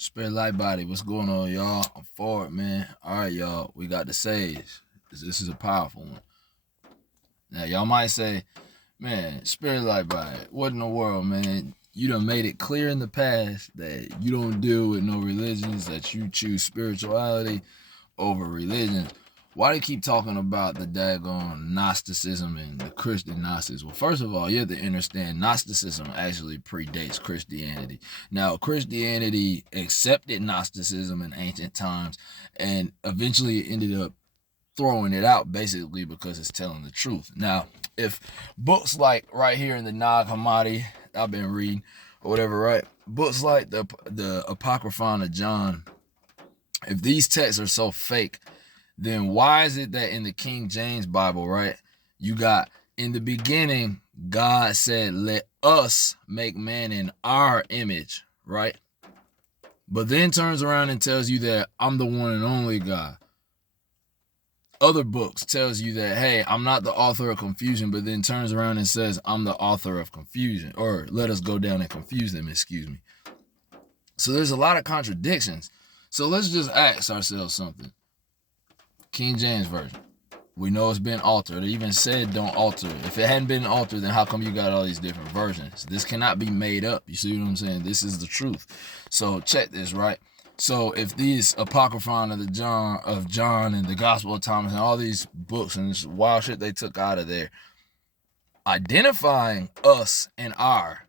Spirit Light Body, what's going on, y'all? I'm forward, man. All right, y'all, we got the sage. This is a powerful one. Now, y'all might say, man, Spirit Light Body, what in the world, man? You done made it clear in the past that you don't deal with no religions, that you choose spirituality over religions. Why do you keep talking about the daggone Gnosticism and the Christian Gnostics? Well, first of all, you have to understand Gnosticism actually predates Christianity. Now, Christianity accepted Gnosticism in ancient times and eventually ended up throwing it out basically because it's telling the truth. Now, if books like right here in the Nag Hammadi I've been reading or whatever, right? Books like the Apocryphon of John, if these texts are so fake, then why is it that in the King James Bible, right, you got in the beginning, God said, let us make man in our image, right? But then turns around and tells you that I'm the one and only God. Other books tells you that, hey, I'm not the author of confusion, but then turns around and says I'm the author of confusion, or let us go down and confuse them, excuse me. So there's a lot of contradictions. So let's just ask ourselves something. King James Version. We know it's been altered. It even said don't alter it. If it hadn't been altered, then how come you got all these different versions? This cannot be made up. You see what I'm saying? This is the truth. So check this, right? So if these Apocryphon of John and the Gospel of Thomas and all these books and this wild shit they took out of there, identifying us and our.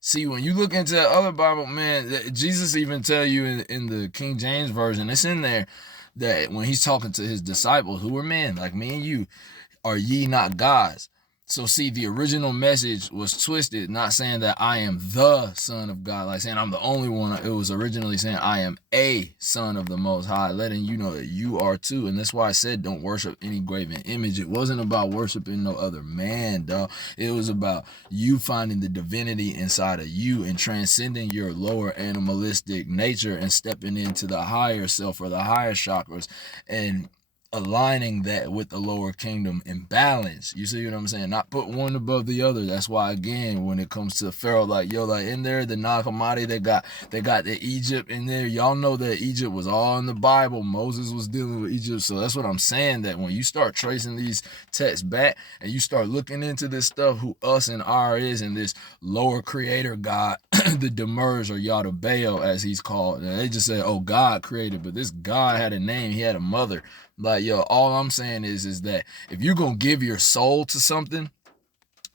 See, when you look into that other Bible, man, Jesus even tell you in the King James Version, it's in there, that when he's talking to his disciples who were men like me and you, are ye not gods? So see, the original message was twisted, not saying that I am the son of God, like saying I'm the only one. It was originally saying I am a son of the Most High, letting you know that you are too. And that's why I said don't worship any graven image. It wasn't about worshiping no other man, dog. It was about you finding the divinity inside of you and transcending your lower animalistic nature and stepping into the higher self or the higher chakras and aligning that with the lower kingdom in balance. You see what I'm saying? Not put one above the other. That's why, again, when it comes to Pharaoh, like, yo, like in there, the Nag Hammadi, they got the Egypt in there. Y'all know that Egypt was all in the Bible. Moses was dealing with Egypt. So that's what I'm saying, that when you start tracing these texts back and you start looking into this stuff, who us and our is, and this lower creator God, the Demers or Yada Baal, as he's called. And they just say, oh, God created, but this God had a name. He had a mother. Like, yo, all I'm saying is that if you're going to give your soul to something,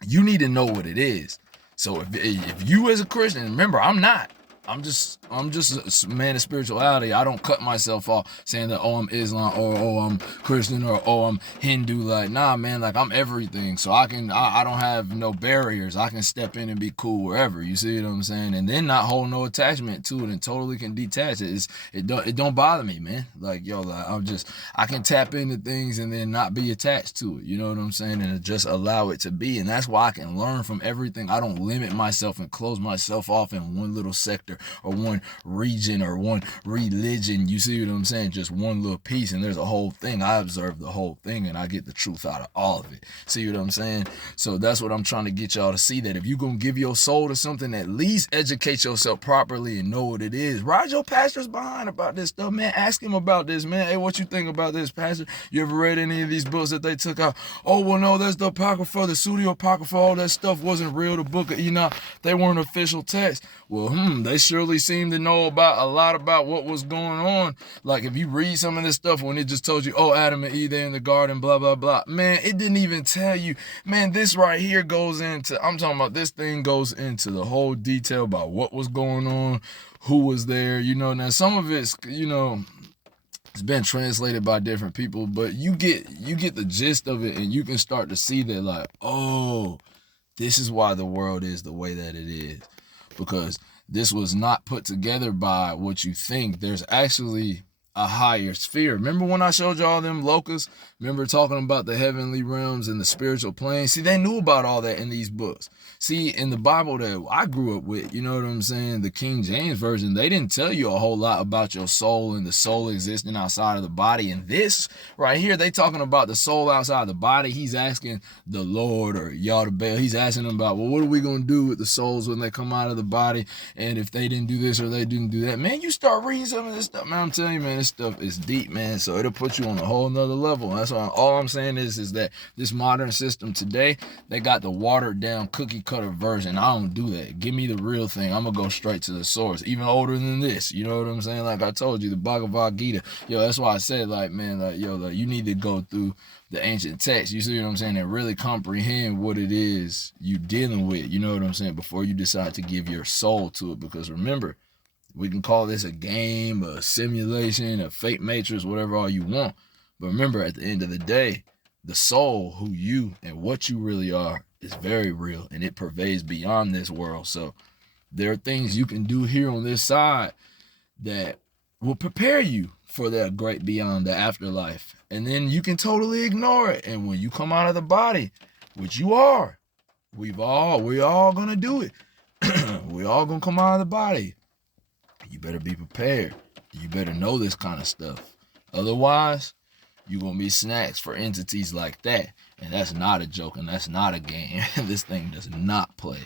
you need to know what it is. So if you as a Christian, remember, I'm not. I'm just a man of spirituality. I don't cut myself off saying that, oh, I'm Islam, or oh, I'm Christian, or oh, I'm Hindu. Like, nah, man, like I'm everything. So I don't have no barriers. I can step in and be cool wherever. You see what I'm saying? And then not hold no attachment to it and totally can detach it. It don't bother me, man. Like, yo, like, I can tap into things and then not be attached to it. You know what I'm saying? And just allow it to be. And that's why I can learn from everything. I don't limit myself and close myself off in one little sector or one region or one religion. You see what I'm saying? Just one little piece, and there's a whole thing. I observe the whole thing and I get the truth out of all of it. See what I'm saying? So that's what I'm trying to get y'all to see, that if you're gonna give your soul to something, at least educate yourself properly and know what it is. Ride your pastors behind about this stuff, man. Ask him about this, man. Hey, what you think about this, pastor? You ever read any of these books that they took out? Oh, well, no, that's the Apocrypha, the Pseudo Apocrypha. All that stuff wasn't real. The Book of Enoch, they weren't official texts. Well, they surely seem to know about a lot about what was going on. Like, if you read some of this stuff when it just told you, oh, Adam and Eve, they're in the garden, blah, blah, blah. Man, it didn't even tell you. Man, this right here goes into, I'm talking about, this thing goes into the whole detail about what was going on, who was there, you know. Now, some of it's, you know, it's been translated by different people, but you get the gist of it, and you can start to see that, like, oh, this is why the world is the way that it is. Because this was not put together by what you think. There's actually a higher sphere. Remember when I showed y'all them locusts? Remember talking about the heavenly realms and the spiritual plane? See, they knew about all that in these books. See, in the Bible that I grew up with, you know what I'm saying, the King James Version, they didn't tell you a whole lot about your soul and the soul existing outside of the body. And this right here, they talking about the soul outside the body. He's asking the Lord or Yahweh, he's asking them about, well, what are we going to do with the souls when they come out of the body? And if they didn't do this or they didn't do that, man, you start reading some of this stuff, man, I'm telling you, man, this stuff is deep, man. So it'll put you on a whole nother level. That's why all I'm saying is that this modern system today, they got the watered down cookie cutter version. I don't do that. Give me the real thing. I'm gonna go straight to the source, even older than this. You know what I'm saying? Like I told you, the Bhagavad Gita. Yo, that's why I said, like, man, like, yo, like, you need to go through the ancient text. You see what I'm saying? And really comprehend what it is you dealing with. You know what I'm saying? Before you decide to give your soul to it. Because remember, we can call this a game, a simulation, a fake matrix, whatever all you want. But remember, at the end of the day, the soul, who you and what you really are, is very real, and it pervades beyond this world. So there are things you can do here on this side that will prepare you for that great beyond, the afterlife. And then you can totally ignore it. And when you come out of the body, which you are, we all gonna do it. We all gonna come out of the body. You better be prepared. You better know this kind of stuff. Otherwise, you're going to be snacks for entities like that. And that's not a joke, and that's not a game. This thing does not play.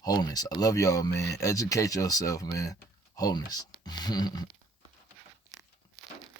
Wholeness. I love y'all, man. Educate yourself, man. Wholeness.